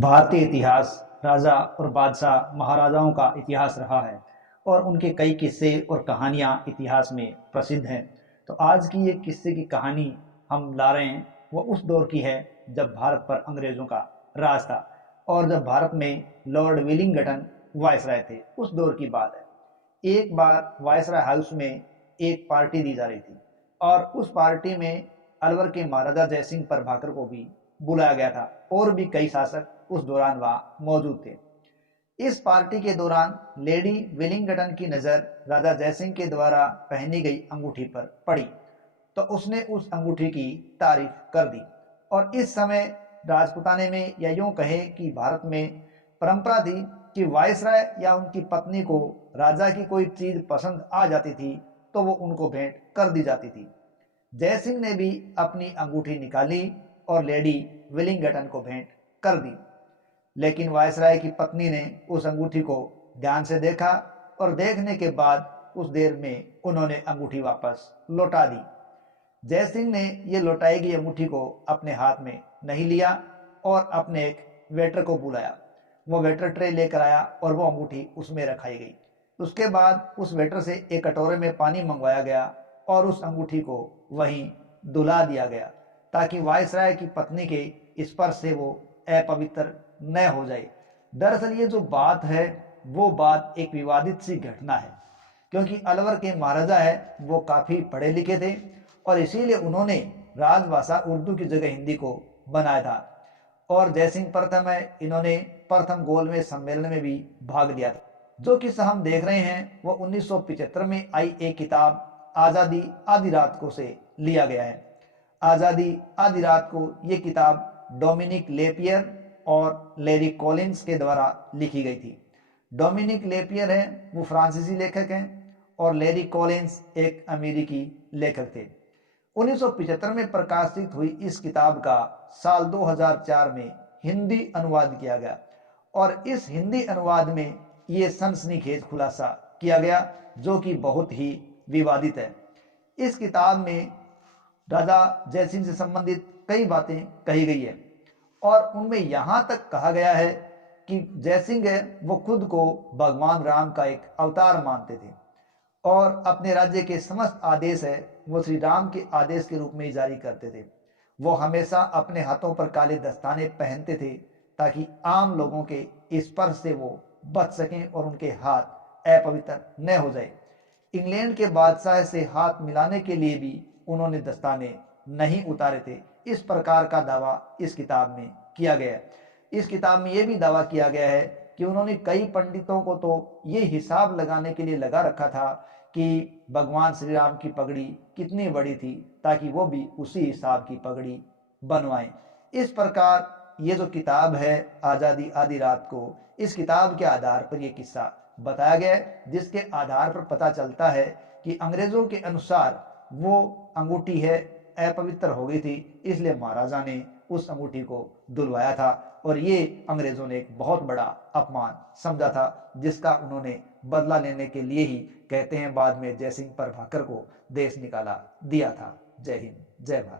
भारतीय इतिहास राजा और बादशाह महाराजाओं का इतिहास रहा है और उनके कई किस्से और कहानियाँ इतिहास में प्रसिद्ध हैं। तो आज की ये किस्से की कहानी हम ला रहे हैं, वो उस दौर की है जब भारत पर अंग्रेज़ों का राज था और जब भारत में लॉर्ड विलिंगटन वायसराय थे। उस दौर की बात है। एक बार वायसराय हाउस में एक पार्टी दी जा रही थी और उस पार्टी में अलवर के महाराजा जयसिंह प्रभाकर को भी बुलाया गया था और भी कई शासक उस दौरान वहाँ मौजूद थे। इस पार्टी के दौरान लेडी विलिंगटन की नज़र राजा जयसिंह के द्वारा पहनी गई अंगूठी पर पड़ी तो उसने उस अंगूठी की तारीफ कर दी। और इस समय राजपुताने में या यूं कहे कि भारत में परंपरा थी कि वायसराय या उनकी पत्नी को राजा की कोई चीज पसंद आ जाती थी तो वो उनको भेंट कर दी जाती थी। जयसिंह ने भी अपनी अंगूठी निकाली और लेडी विलिंगटन को भेंट कर दी, लेकिन वायसराय की पत्नी ने उस अंगूठी को ध्यान से देखा और देखने के बाद कुछ देर में उन्होंने अंगूठी वापस लौटा दी। जयसिंह ने ये लौटाई गई अंगूठी को अपने हाथ में नहीं लिया और अपने एक वेटर को बुलाया। वो वेटर ट्रे लेकर आया और वो अंगूठी उसमें रखाई गई। उसके बाद उस वेटर से एक कटोरे में पानी मंगवाया गया और उस अंगूठी को वहीं दुला दिया गया ताकि वायसराय की पत्नी के स्पर्श से वो अपवित्र न हो जाए। दरअसल ये जो बात है वो बात एक विवादित सी घटना है, क्योंकि अलवर के महाराजा है वो काफ़ी पढ़े लिखे थे और इसीलिए उन्होंने राजभाषा उर्दू की जगह हिंदी को बनाया था। और जयसिंह प्रथम है, इन्होंने प्रथम गोलमेज सम्मेलन में भी भाग लिया था। जो किस्सा हम देख रहे हैं वो 1975 में आई एक किताब आज़ादी आधी रात को से लिया गया है। आज़ादी आधी रात को ये किताब डोमिनिक लेपियर और लेरी कॉलिंस के द्वारा लिखी गई थी। डोमिनिक लेपियर है वो फ्रांसीसी लेखक हैं और लेरी कॉलिंस एक अमेरिकी लेखक थे। 1975 में प्रकाशित हुई इस किताब का साल 2004 में हिंदी अनुवाद किया गया और इस हिंदी अनुवाद में ये सनसनीखेज खुलासा किया गया जो कि बहुत ही विवादित है। इस किताब में राजा जयसिंह से संबंधित कई बातें कही गई है और उनमें यहाँ तक कहा गया है कि जयसिंह है वो खुद को भगवान राम का एक अवतार मानते थे और अपने राज्य के समस्त आदेश है वो श्री राम के आदेश के रूप में ही जारी करते थे। वो हमेशा अपने हाथों पर काले दस्ताने पहनते थे ताकि आम लोगों के स्पर्श से वो बच सकें और उनके हाथ अपवित्र न हो जाए। इंग्लैंड के बादशाह से हाथ मिलाने के लिए भी उन्होंने दस्ताने नहीं उतारे थे। इस प्रकार का दावा इस किताब में किया गया है। इस किताब में यह भी दावा किया गया है कि उन्होंने कई पंडितों को तो ये हिसाब लगाने के लिए लगा रखा था कि भगवान श्री राम की पगड़ी कितनी बड़ी थी ताकि वो भी उसी हिसाब की पगड़ी बनवाएं। इस प्रकार ये जो किताब है आज़ादी आधी रात को, इस किताब के आधार पर यह किस्सा बताया गया है जिसके आधार पर पता चलता है कि अंग्रेजों के अनुसार वो अंगूठी है अपवित्र हो गई थी, इसलिए महाराजा ने उस अंगूठी को दुलवाया था और ये अंग्रेजों ने एक बहुत बड़ा अपमान समझा था जिसका उन्होंने बदला लेने के लिए ही कहते हैं बाद में जयसिंह प्रभाकर को देश निकाला दिया था। जय हिंद, जय भारत।